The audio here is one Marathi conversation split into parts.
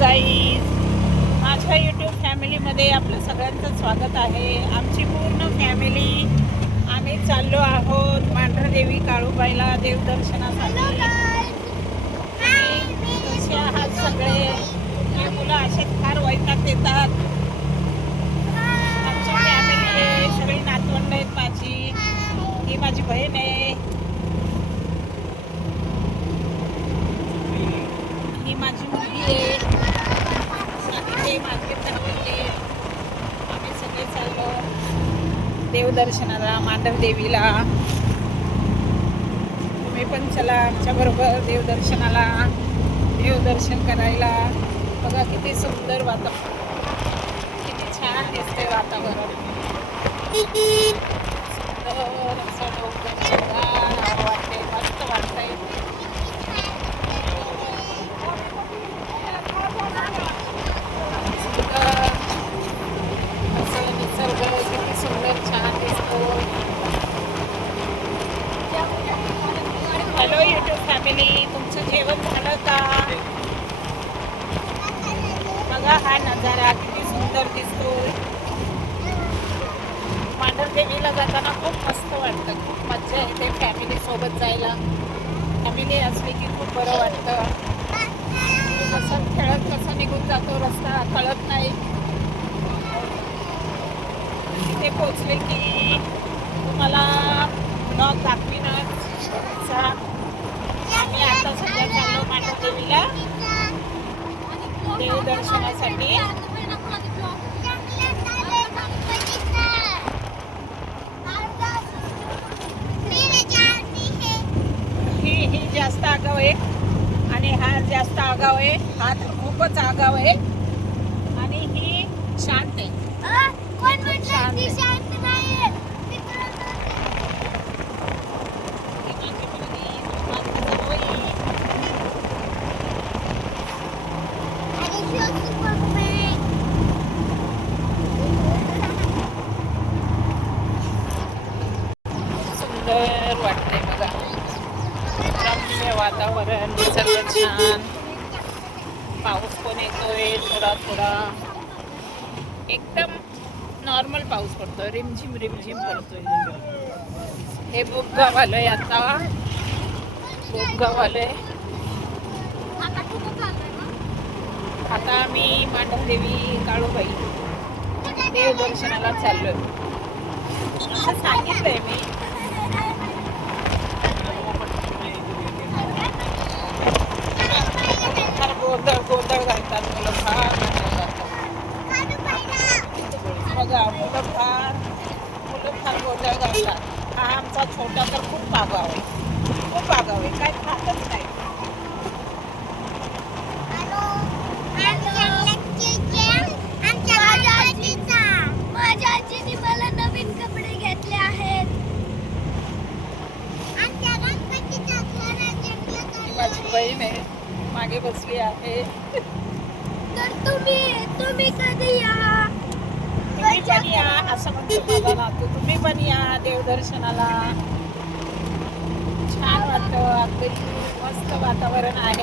गाईज माझ्या यूट्यूब फॅमिलीमध्ये आपलं सगळ्यांचं स्वागत आहे. आमची पूर्ण फॅमिली आम्ही चाललो आहोत मांढरदेवी काळूबाईला देवदर्शनासाठी. तुम्ही कसे आहात सगळे? मुलं असेच फार वैताग देतात आमची फॅमिली आहे सगळी नातवंड आहेत माझी ही माझी बहीण आहे ही माझी मुलगी आहे साक्षी माझे आहे आम्ही सगळे चाललो दर्शनाला मांडवदेवीला तुम्ही पण चला आमच्याबरोबर देवदर्शनाला देवदर्शन करायला. बघा किती सुंदर वातावरण. किती छान दिसते वातावरण. सुंदर असं डोंगर वाटते मस्त वाटतंय सुंदर असं निसर्ग किती सुंदर छान दिसतो हॅलो युट्यूब फॅमिली तुमचं जेवण झालं का बघा हा नजारा किती सुंदर दिसतो देवीला जाताना खूप मस्त वाटतं. खूप मज्जा येते फॅमिलीसोबत जायला. फॅमिली असली की खूप बरं वाटतं. कसं खेळत कसं निघून जातो रस्ता कळत नाही. तिथे पोचले की तुम्हाला ब्लॉग दाखविणारचा आम्ही आता सध्या चाललो मांडदेवीला देवदर्शनासाठी ही ही जास्त आगाव आहे. आणि हा जास्त आगाव आहे. हा तर खूपच आगाव आहे. आणि ही शांत आहे. सुंदर वाटते वातावरण निसर्ग छान. पाऊस पण येतोय थोडा थोडा. एकदम नॉर्मल पाऊस पडतोय रिमझिम रिमझिम पडतोय. हे बोगगाव आलंय आता. बोगगाव आलंय आता आम्ही मांडदेवी काळूबाई. देवदर्शनाला चाललोय. असं सांगितलंय मी फार गोंधळ गोंधळ घालतात मुलं फार गोंधळ घालतात बघा मुलं फार मुलं फार गोंधळ आमचा छोटा तर खूप आगाव आहे. खूप आगाव आहे. काय खातच नाही. माझ्या आजीने मला नवीन कपडे घेतले आहेत. माझी बहीण आहे. मागे बसली आहे. तर तुम्ही तुम्ही कधी या? तुम्ही पण या असं म्हणतो माझा नातू तुम्ही पण या देवदर्शनाला. छान वाटतं अगदी मस्त वातावरण आहे.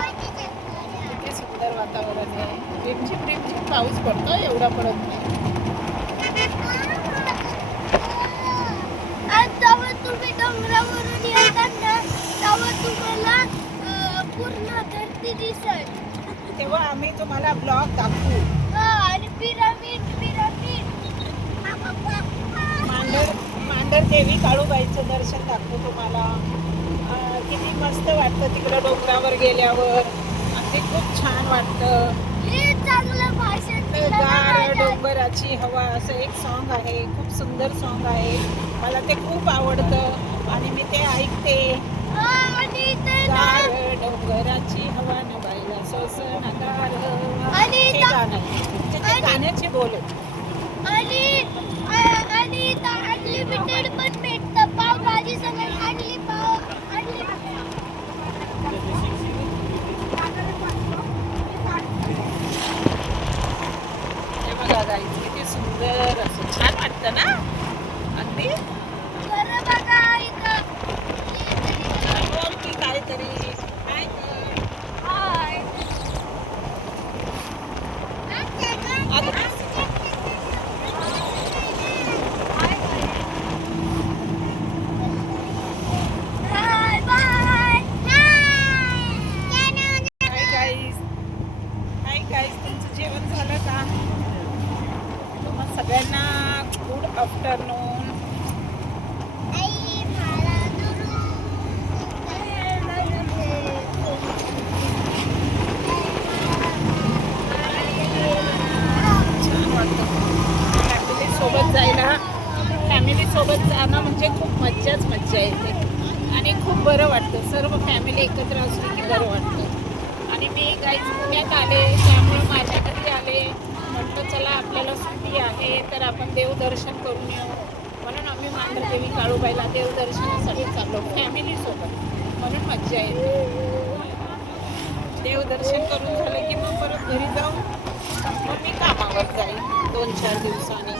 किती सुंदर वातावरण आहे. रिमझिम रिमझिम पाऊस पडतो एवढा पडत नाही आणि जेव्हा तुम्ही डोंगरावरून येतात ना तेव्हा तुम्हाला अं, पूर्ण धरती दिसत तेव्हा आम्ही तुम्हाला ब्लॉग दाखवू. आणि पिरामिड पिरामिड मांडर मांडर देवी काळूबाईचं दर्शन दाखवू तुम्हाला. किती मस्त वाटतं तिकडं डोंगरावर गेल्यावर. अगदी खूप छान वाटतं. गार डोंगराची हवा असं एक सॉन्ग आहे. खूप सुंदर सॉन्ग आहे. मला ते खूप आवडतं आणि मी ते ऐकते. गाण्याचे बोल आणि आणि अनलिमिटेड पण भेटतं. पाव भाजी सगळं आणली पाव किती सुंदर असं छान वाटतं ना? अगदी? आफ्टरनून सोबत जायला फॅमिलीसोबत जाणं म्हणजे खूप मज्जाच मज्जा येते. आणि खूप बरं वाटतं. सर्व फॅमिली एकत्र असली की बरं वाटतं. आणि मी काही पुण्यात आले त्यामुळे माझ्या घरी आले. म्हटलं चला आपल्याला सुट्टी आहे तर आपण देवदर्शन करून येऊ. म्हणून आम्ही मांढरदेवी काळूबाईला देवदर्शनासाठी चाललो फॅमिलीसोबत म्हणून मज्जा येते. देवदर्शन करून झालं की मग परत घरी जाऊ. मग मी कामावर जाईल दोन चार दिवसांनी.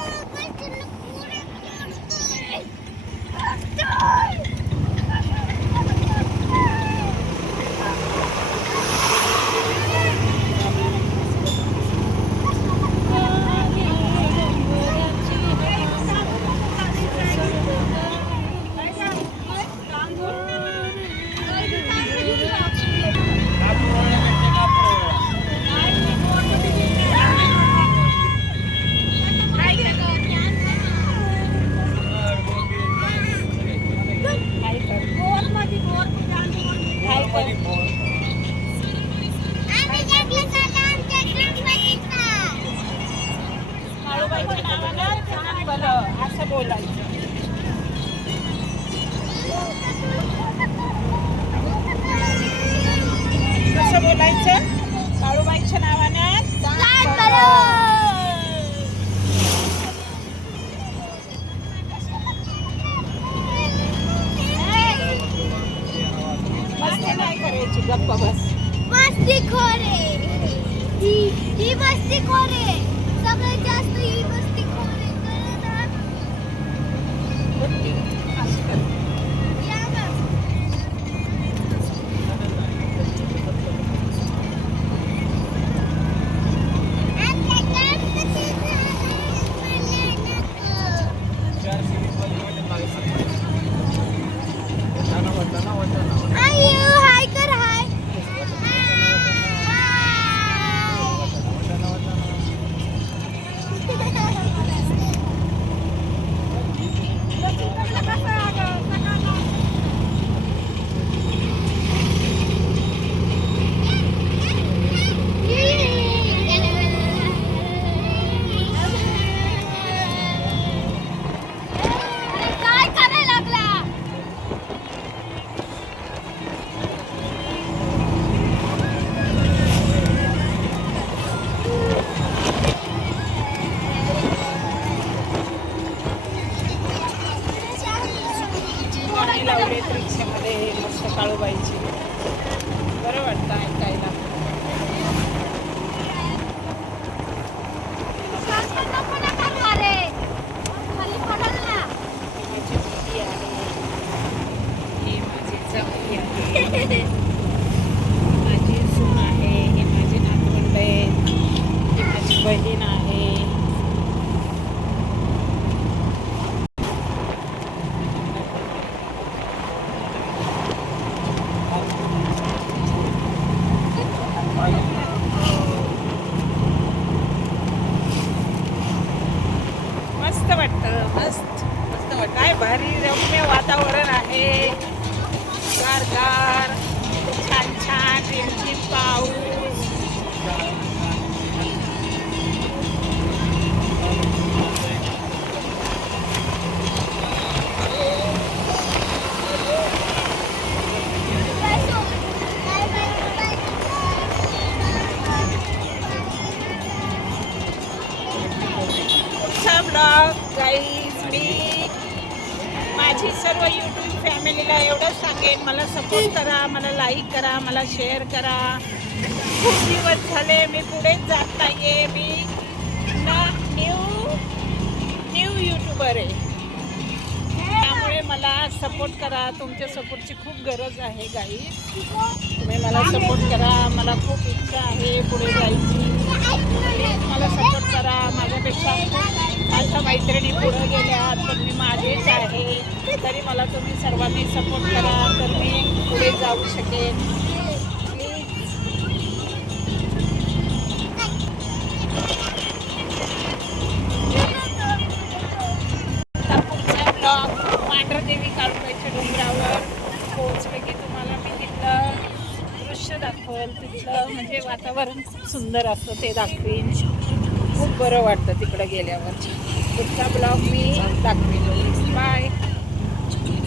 E vai! माझी सर्व यूट्यूब फॅमिलीला एवढं सांगेन मला सपोर्ट करा मला लाईक करा मला शेअर करा. खूप दिवस झाले मी पुढेच जात नाही आहे मी ना न्यू न्यू यूट्यूबर आहे. त्यामुळे मला सपोर्ट करा तुमच्या सपोर्टची खूप गरज आहे गाई तुम्ही मला सपोर्ट करा मला खूप इच्छा आहे पुढे जायची. मला सपोर्ट करा माझ्यापेक्षा आता मैत्रिणी पुढे गेल्या तर मी माझेच आहे. तरी मला तुम्ही सर्वांनी सपोर्ट करा तर मी पुढे जाऊ शकेन. आता पुढचा ब्लॉग पांढरदेवी काळुबाईच्या डोंगरावर पोहोचले की तुम्हाला मी तिथलं दृश्य दाखवेल तिथलं म्हणजे वातावरण खूप सुंदर असतं ते दाखवीन. बरं वाटतं तिकडं गेल्यावर. पुढचा ब्लॉग मी दाखवेन बाय